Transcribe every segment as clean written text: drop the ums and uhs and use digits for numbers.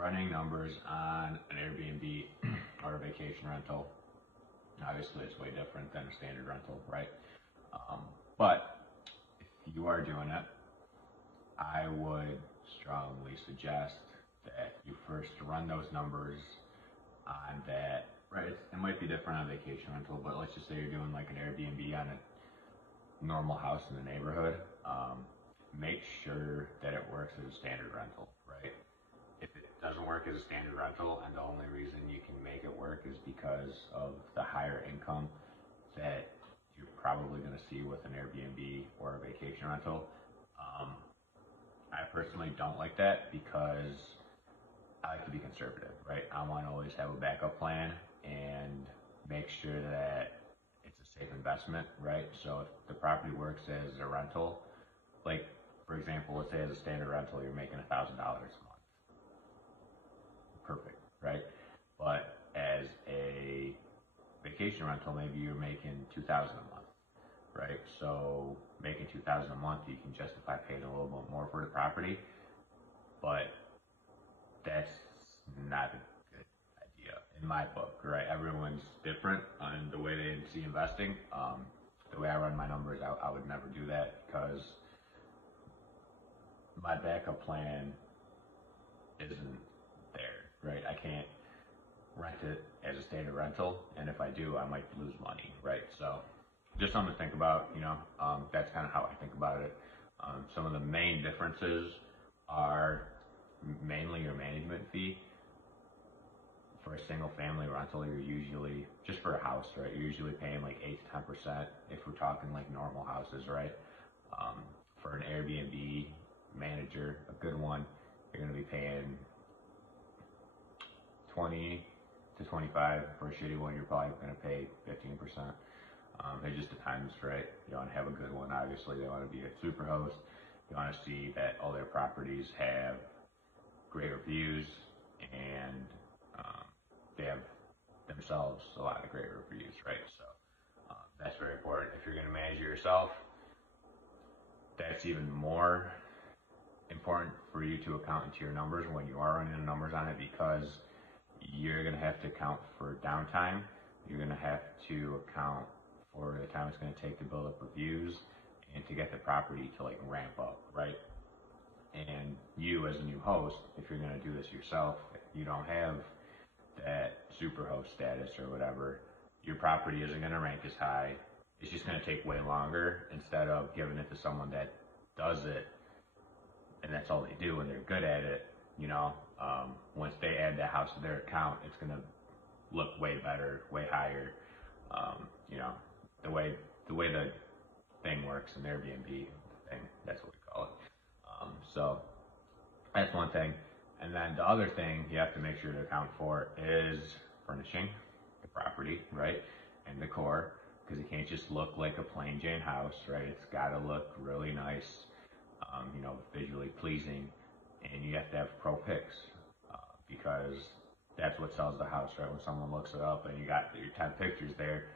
running numbers on an Airbnb or a vacation rental, obviously it's way different than a standard rental, right? But if you are doing it, I would strongly suggest that you first run those numbers on that, right? It might be different on vacation rental, but let's just say you're doing like an Airbnb on a normal house in the neighborhood. Make sure that it works as a standard rental, right? If it doesn't work as a standard rental, and the only reason you can make it work is because of the higher income that you're probably going to see with an Airbnb or a vacation rental. I personally don't like that because I like to be conservative, right? I want to always have a backup plan and make sure that it's a safe investment, right? So if the property works as a rental, like for example, let's say as a standard rental, you're making $1,000 a month. Perfect, right? But as a vacation rental, maybe you're making $2,000 a month, right? So making $2,000 a month, you can justify paying a little bit more for the property, but that's not a good idea in my book, right? Everyone's different on the way they see investing. The way I run my numbers, I would never do that because my backup plan isn't there, right? I can't rent it as a standard rental, and if I do, I might lose money, right? So just something to think about, that's kind of how I think about it. Some of the main differences are mainly your management fee. For a single family rental, you're usually, just for a house, right, you're usually paying like 8 to 10% if we're talking like normal houses, right? For an Airbnb manager, a good one, you're going to be paying 20 to 25. For a shitty one, you're probably going to pay 15%. It just depends, right? You want to have a good one, obviously. They want to be a super host. You want to see that all their properties have great reviews and they have themselves a lot of great reviews, right? So that's very important. If you're going to manage it yourself, that's even more important for you to account into your numbers when you are running the numbers on it, because you're going to have to account for downtime. You're going to have to account for the time it's going to take to build up reviews and to get the property to like ramp up, right? And you as a new host, if you're going to do this yourself, you don't have that super host status or whatever, your property isn't going to rank as high. It's just going to take way longer instead of giving it to someone that does it and that's all they do and they're good at it. Once they add that house to their account, it's going to look way better, way higher. The way the thing works in Airbnb thing, that's what we call it. So that's one thing. And then the other thing you have to make sure to account for is furnishing the property, right? And decor, because it can't just look like a plain Jane house, right? It's got to look really nice, visually pleasing, and you have to have pro pics because that's what sells the house, right? When someone looks it up and you got your 10 pictures there,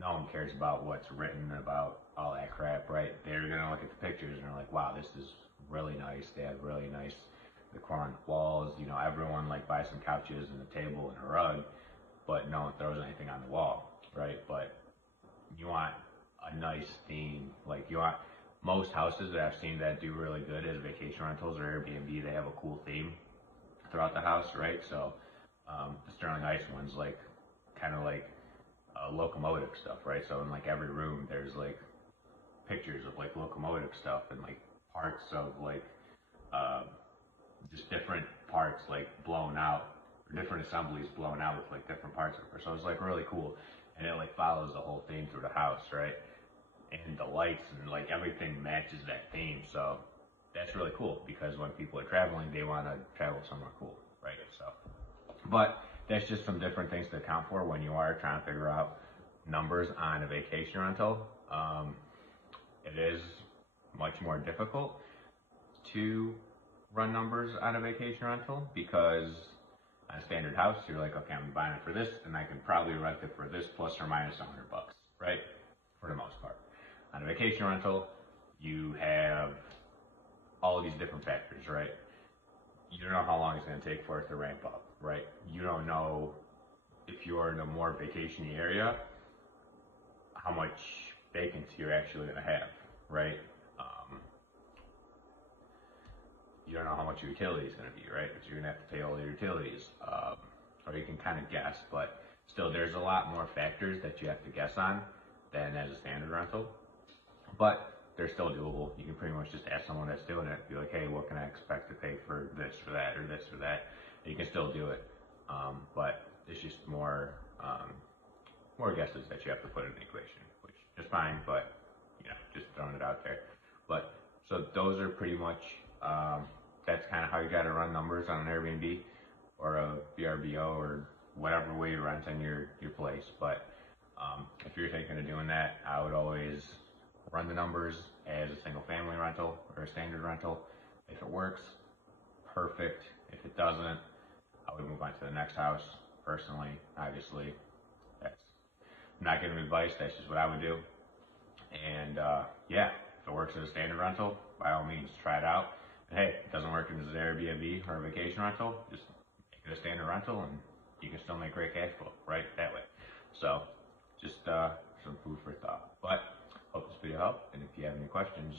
no one cares about what's written about all that crap, right? They're gonna look at the pictures and they're like, wow, this is really nice. They have really nice decor on the walls. Everyone like buys some couches and a table and a rug, but no one throws anything on the wall, right? But you want a nice theme. Like most houses that I've seen that do really good as vacation rentals or Airbnb, they have a cool theme throughout the house, right? So the Sterling Ice one's like kind of like locomotive stuff, right? So in like every room there's like pictures of like locomotive stuff and like parts of like just different parts like blown out, or different assemblies blown out with like different parts of it. So it's like really cool, and it like follows the whole theme through the house, right? And the lights and like everything matches that theme. So that's really cool because when people are traveling, they want to travel somewhere cool, right? So, but that's just some different things to account for when you are trying to figure out numbers on a vacation rental. It is much more difficult to run numbers on a vacation rental because on a standard house, you're like, okay, I'm buying it for this, and I can probably rent it for this plus or minus $100, right? For the most part. On a vacation rental, you have all of these different factors, right? you don't know how long it's going to take for it to ramp up, right? You don't know if you're in a more vacation area, how much vacancy you're actually going to have, right? You don't know how much your utility is going to be, right? But you're going to have to pay all your utilities, or you can kind of guess, but still, there's a lot more factors that you have to guess on than as a standard rental. But they're still doable. You can pretty much just ask someone that's doing it, be like, hey, what can I expect to pay for this, for that, or this, or that? And you can still do it, but it's just more guesses that you have to put in the equation, which is fine, but just throwing it out there. But so those are pretty much that's kind of how you got to run numbers on an Airbnb or a VRBO or whatever way you're renting your place. But if you're thinking of doing that, I would always run the numbers as a single family rental or a standard rental. If it works, perfect. If it doesn't, I would move on to the next house. Personally, obviously, that's I'm not giving advice. That's just what I would do. And yeah, if it works as a standard rental, by all means, try it out. And hey, if it doesn't work as an Airbnb or a vacation rental, just make it a standard rental, and you can still make great cash flow right that way. So, just some food for thought. But hope this video helped. And if you have any questions,